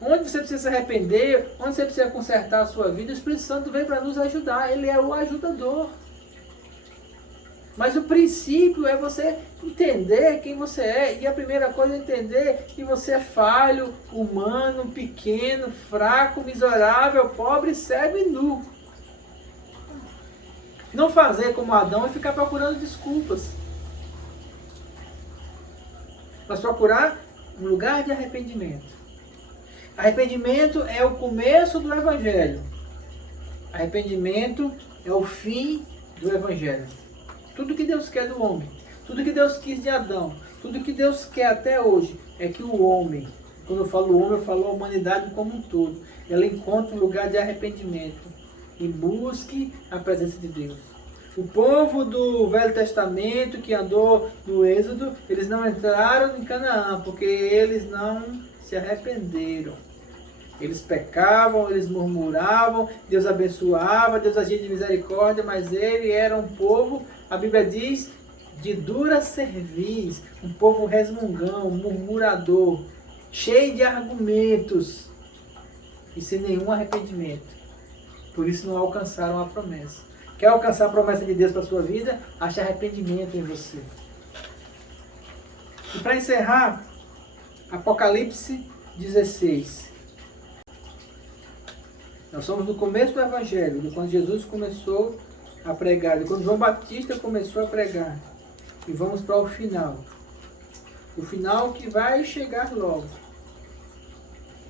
Onde você precisa se arrepender, onde você precisa consertar a sua vida, o Espírito Santo vem para nos ajudar. Ele é o ajudador. Mas o princípio é você entender quem você é. E a primeira coisa é entender que você é falho, humano, pequeno, fraco, miserável, pobre, cego e nu. Não fazer como Adão e ficar procurando desculpas. Mas procurar um lugar de arrependimento. Arrependimento é o começo do Evangelho. Arrependimento é o fim do Evangelho. Tudo que Deus quer do homem, tudo que Deus quis de Adão, tudo que Deus quer até hoje é que o homem, quando eu falo homem, eu falo a humanidade como um todo, ela encontre um lugar de arrependimento e busque a presença de Deus. O povo do Velho Testamento que andou no Êxodo, eles não entraram em Canaã porque eles não se arrependeram. Eles pecavam, eles murmuravam, Deus abençoava, Deus agia de misericórdia, mas ele era um povo, a Bíblia diz, de dura cerviz, um povo resmungão, murmurador, cheio de argumentos e sem nenhum arrependimento. Por isso não alcançaram a promessa. Quer alcançar a promessa de Deus para a sua vida? Ache arrependimento em você. E para encerrar, Apocalipse 16. Nós somos no começo do Evangelho, de quando Jesus começou a pregar, de quando João Batista começou a pregar. E vamos para o final. O final que vai chegar logo.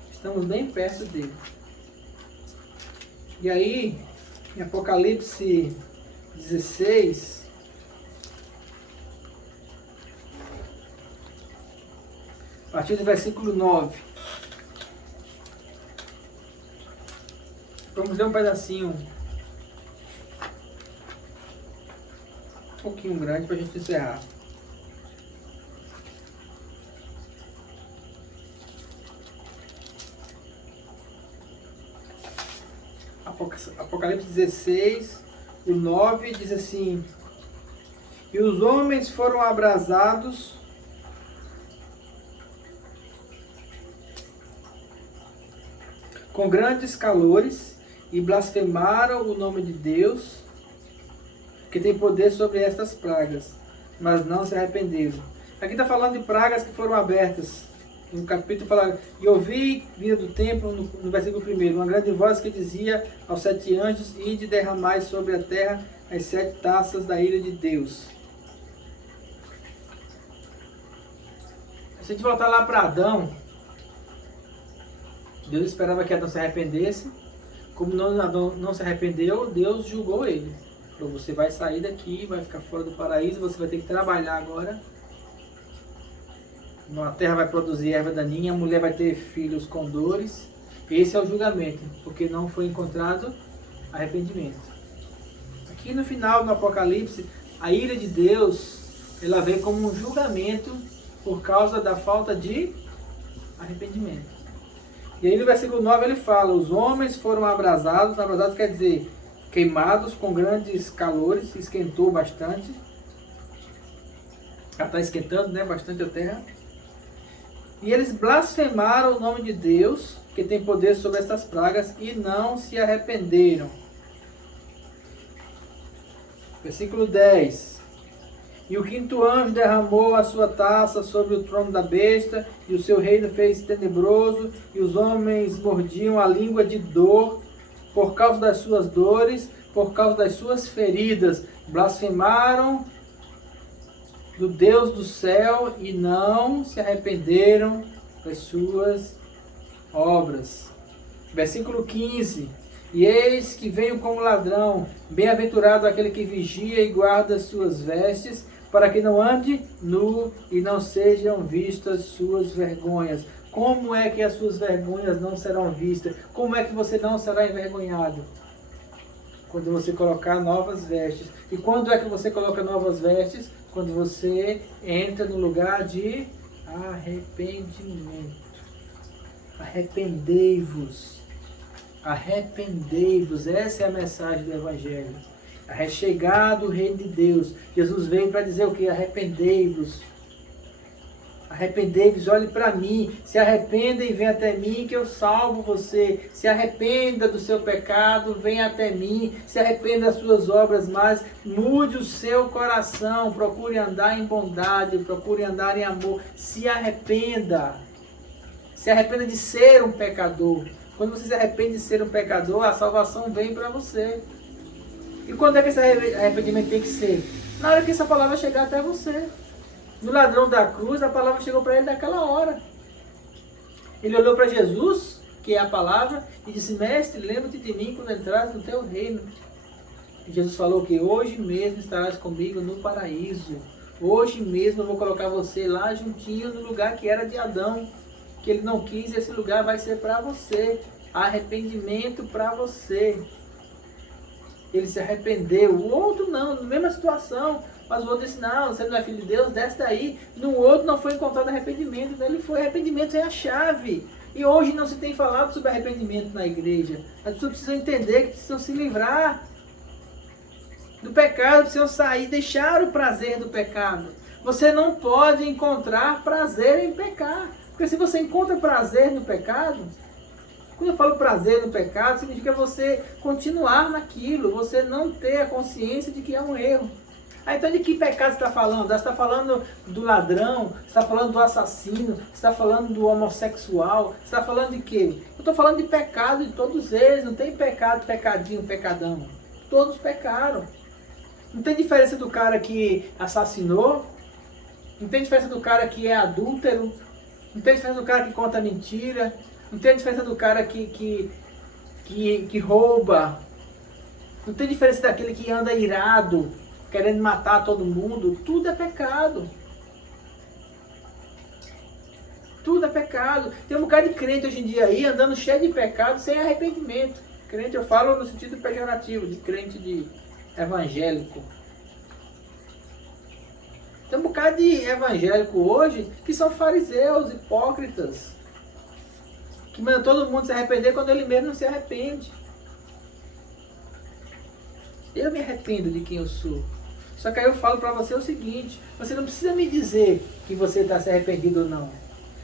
Estamos bem perto dele. E aí, em Apocalipse 16, a partir do versículo 9. Vamos ler um pedacinho um pouquinho grande para a gente encerrar. Apocalipse 16, o 9 diz assim: E os homens foram abrasados com grandes calores e blasfemaram o nome de Deus, que tem poder sobre estas pragas, mas não se arrependeram. Aqui está falando de pragas que foram abertas. No capítulo fala: E ouvi, vinda do templo, no versículo 1, uma grande voz que dizia aos 7 anjos: Ide derramai sobre a terra as 7 taças da ira de Deus. Se a gente voltar lá para Adão, Deus esperava que Adão se arrependesse. Como Adão não se arrependeu, Deus julgou ele. Falou: você vai sair daqui, vai ficar fora do paraíso, você vai ter que trabalhar agora. A terra vai produzir erva daninha, a mulher vai ter filhos com dores. Esse é o julgamento, porque não foi encontrado arrependimento. Aqui no final do Apocalipse, a ira de Deus, ela vem como um julgamento por causa da falta de arrependimento. E aí no versículo 9 ele fala: os homens foram abrasados. Abrasados quer dizer queimados com grandes calores, esquentou bastante. Já está esquentando, né, bastante a terra. E eles blasfemaram o nome de Deus, que tem poder sobre estas pragas, e não se arrependeram. Versículo 10. E o 5º anjo derramou a sua taça sobre o trono da besta, e o seu reino fez tenebroso, e os homens mordiam a língua de dor, por causa das suas dores, por causa das suas feridas. Blasfemaram do Deus do céu e não se arrependeram das suas obras. Versículo 15. E eis que venho como ladrão, bem-aventurado aquele que vigia e guarda as suas vestes, para que não ande nu e não sejam vistas suas vergonhas. Como é que as suas vergonhas não serão vistas? Como é que você não será envergonhado? Quando você colocar novas vestes. E quando é que você coloca novas vestes? Quando você entra no lugar de arrependimento. Arrependei-vos. Arrependei-vos. Essa é a mensagem do Evangelho. É chegado o reino de Deus. Jesus veio para dizer o que? Arrependei-vos. Arrependei-vos, olhe para mim. Se arrependa e venha até mim que eu salvo você. Se arrependa do seu pecado, venha até mim. Se arrependa das suas obras, mas mude o seu coração. Procure andar em bondade, procure andar em amor. Se arrependa. Se arrependa de ser um pecador. Quando você se arrepende de ser um pecador, a salvação vem para você. E quando é que esse arrependimento tem que ser? Na hora que essa palavra chegar até você. No ladrão da cruz, a palavra chegou para ele naquela hora. Ele olhou para Jesus, que é a palavra, e disse: Mestre, lembra-te de mim quando entrares no teu reino. E Jesus falou que hoje mesmo estarás comigo no paraíso. Hoje mesmo eu vou colocar você lá juntinho no lugar que era de Adão. Que ele não quis, esse lugar vai ser para você. Arrependimento para você. Ele se arrependeu. O outro não, na mesma situação. Mas o outro disse: não, você não é filho de Deus, desce daí. No outro não foi encontrado arrependimento. Nele foi arrependimento, é a chave. E hoje não se tem falado sobre arrependimento na igreja. As pessoas precisam entender que precisam se livrar do pecado, precisam sair, deixar o prazer do pecado. Você não pode encontrar prazer em pecar. Porque se você encontra prazer no pecado, quando eu falo prazer no pecado, significa você continuar naquilo, você não ter a consciência de que é um erro. Então de que pecado você está falando? Você está falando do ladrão? Você está falando do assassino? Você está falando do homossexual? Você está falando de quê? Eu estou falando de pecado de todos eles. Não tem pecado, pecadinho, pecadão. Todos pecaram. Não tem diferença do cara que assassinou. Não tem diferença do cara que é adúltero. Não tem diferença do cara que conta mentira. Não tem diferença do cara que rouba. Não tem diferença daquele que anda irado, querendo matar todo mundo. Tudo é pecado. Tudo é pecado. Tem um bocado de crente hoje em dia aí, andando cheio de pecado, sem arrependimento. Crente, eu falo no sentido pejorativo, de crente de evangélico. Tem um bocado de evangélico hoje que são fariseus, hipócritas, que mandam todo mundo se arrepender quando ele mesmo não se arrepende. Eu me arrependo de quem eu sou. Só que aí eu falo para você o seguinte: você não precisa me dizer que você está se arrependido ou não.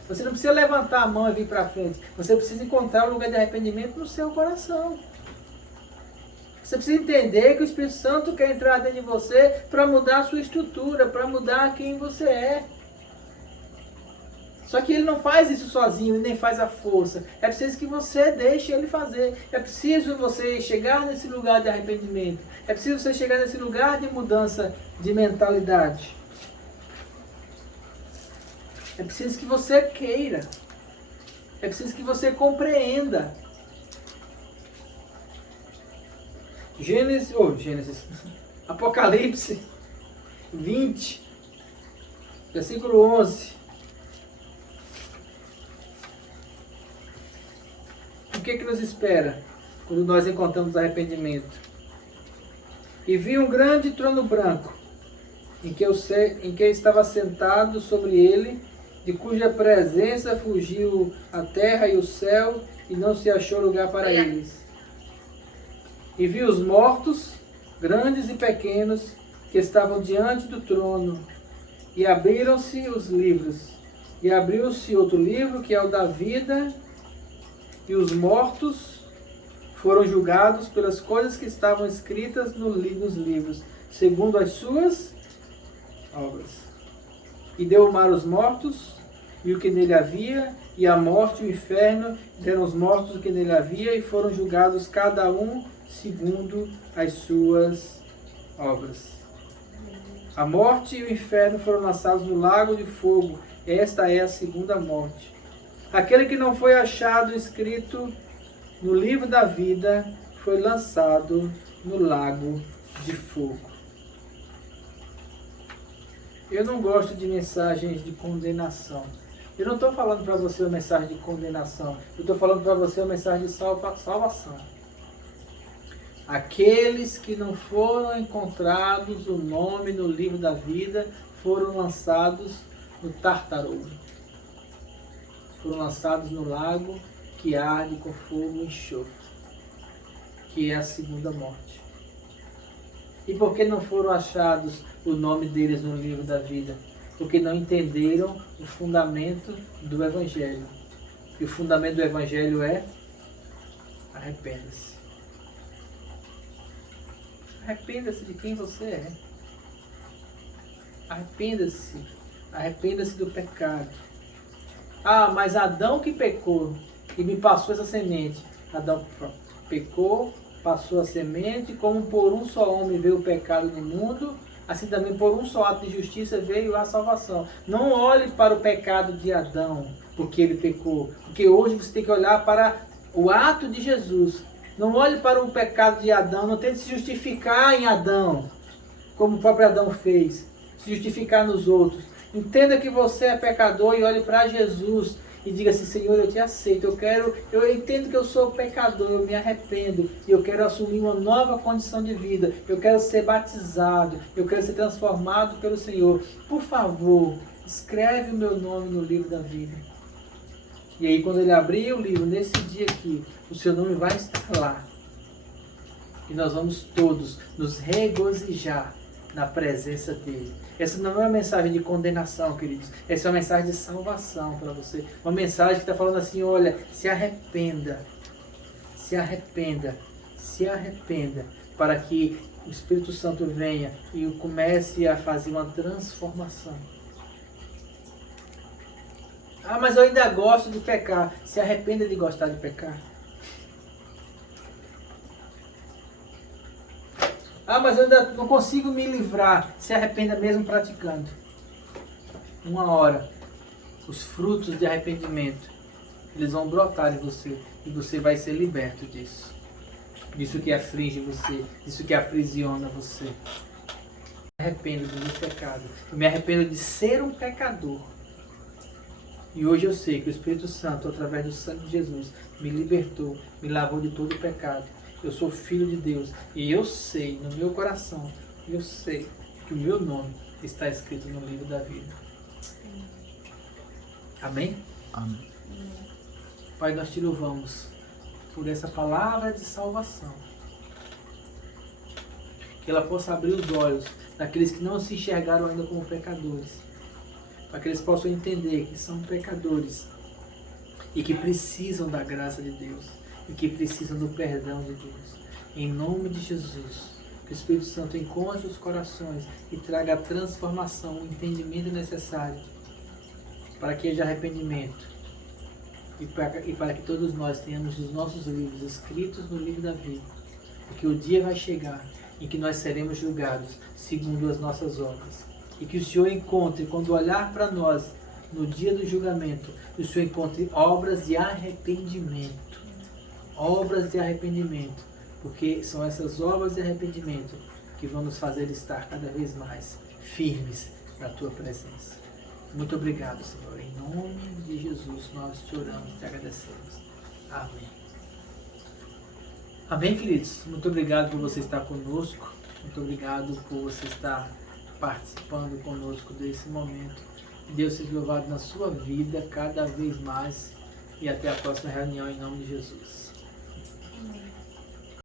Você não precisa levantar a mão e vir para frente. Você precisa encontrar um lugar de arrependimento no seu coração. Você precisa entender que o Espírito Santo quer entrar dentro de você para mudar a sua estrutura, para mudar quem você é. Só que ele não faz isso sozinho, ele nem faz a força. É preciso que você deixe ele fazer. É preciso você chegar nesse lugar de arrependimento. É preciso você chegar nesse lugar de mudança de mentalidade. É preciso que você queira. É preciso que você compreenda. Apocalipse 20, versículo 11. O que nos espera quando nós encontramos arrependimento? E vi um grande trono branco, em que estava sentado sobre ele, de cuja presença fugiu a terra e o céu, e não se achou lugar para eles. E vi os mortos, grandes e pequenos, que estavam diante do trono, e abriram-se os livros. E abriu-se outro livro, que é o da vida, e os mortos foram julgados pelas coisas que estavam escritas nos livros, segundo as suas obras. E deu o mar os mortos, e o que nele havia, e a morte e o inferno deram os mortos o que nele havia, e foram julgados cada um segundo as suas obras. A morte e o inferno foram lançados no lago de fogo. Esta é a segunda morte. Aquele que não foi achado escrito no livro da vida foi lançado no lago de fogo. Eu não gosto de mensagens de condenação. Eu não estou falando para você uma mensagem de condenação. Eu estou falando para você uma mensagem de salvação. Aqueles que não foram encontrados o nome no livro da vida foram lançados no Tartarugo. Foram lançados no lago que arde com fogo e enxofre, que é a segunda morte. E por que não foram achados o nome deles no livro da vida? Porque não entenderam o fundamento do Evangelho. E o fundamento do Evangelho é: arrependa-se. Arrependa-se de quem você é. Arrependa-se. Arrependa-se do pecado. Ah, mas Adão que pecou e me passou essa semente. Adão pecou, passou a semente, como por um só homem veio o pecado no mundo, assim também por um só ato de justiça veio a salvação. Não olhe para o pecado de Adão, porque ele pecou. Porque hoje você tem que olhar para o ato de Jesus. Não olhe para o pecado de Adão, não tente se justificar em Adão, como o próprio Adão fez, se justificar nos outros. Entenda que você é pecador e olhe para Jesus e diga assim: Senhor, eu te aceito, eu entendo que eu sou pecador, eu me arrependo e eu quero assumir uma nova condição de vida, eu quero ser batizado, eu quero ser transformado pelo Senhor. Por favor, escreve o meu nome no livro da vida. E aí quando ele abrir o livro, nesse dia aqui, o seu nome vai estar lá. E nós vamos todos nos regozijar na presença dele. Essa não é uma mensagem de condenação, queridos. Essa é uma mensagem de salvação para você. Uma mensagem que está falando assim: olha, se arrependa. Se arrependa. Se arrependa. Para que o Espírito Santo venha e comece a fazer uma transformação. Ah, mas eu ainda gosto de pecar. Se arrependa de gostar de pecar. Ah, mas eu ainda não consigo me livrar. Se arrependa mesmo praticando. Uma hora, os frutos de arrependimento, eles vão brotar em você. E você vai ser liberto disso. Disso que aflige você. Disso que aprisiona você. Eu me arrependo do meu pecado. Eu me arrependo de ser um pecador. E hoje eu sei que o Espírito Santo, através do sangue de Jesus, me libertou, me lavou de todo o pecado. Eu sou filho de Deus e eu sei, no meu coração, eu sei que o meu nome está escrito no livro da vida. Amém? Amém. Pai, nós te louvamos por essa palavra de salvação. Que ela possa abrir os olhos daqueles que não se enxergaram ainda como pecadores. Para que eles possam entender que são pecadores e que precisam da graça de Deus e que precisam do perdão de Deus. Em nome de Jesus, que o Espírito Santo encontre os corações e traga a transformação, o entendimento necessário para que haja arrependimento e para que todos nós tenhamos os nossos livros escritos no livro da vida. Porque o dia vai chegar em que nós seremos julgados segundo as nossas obras. E que o Senhor encontre, quando olhar para nós, no dia do julgamento, o Senhor encontre obras de arrependimento. Obras de arrependimento. Porque são essas obras de arrependimento que vão nos fazer estar cada vez mais firmes na Tua presença. Muito obrigado, Senhor. Em nome de Jesus, nós te oramos e te agradecemos. Amém. Amém, queridos? Muito obrigado por você estar conosco. Muito obrigado por você estar participando conosco desse momento. Deus seja louvado na sua vida cada vez mais. E até a próxima reunião em nome de Jesus.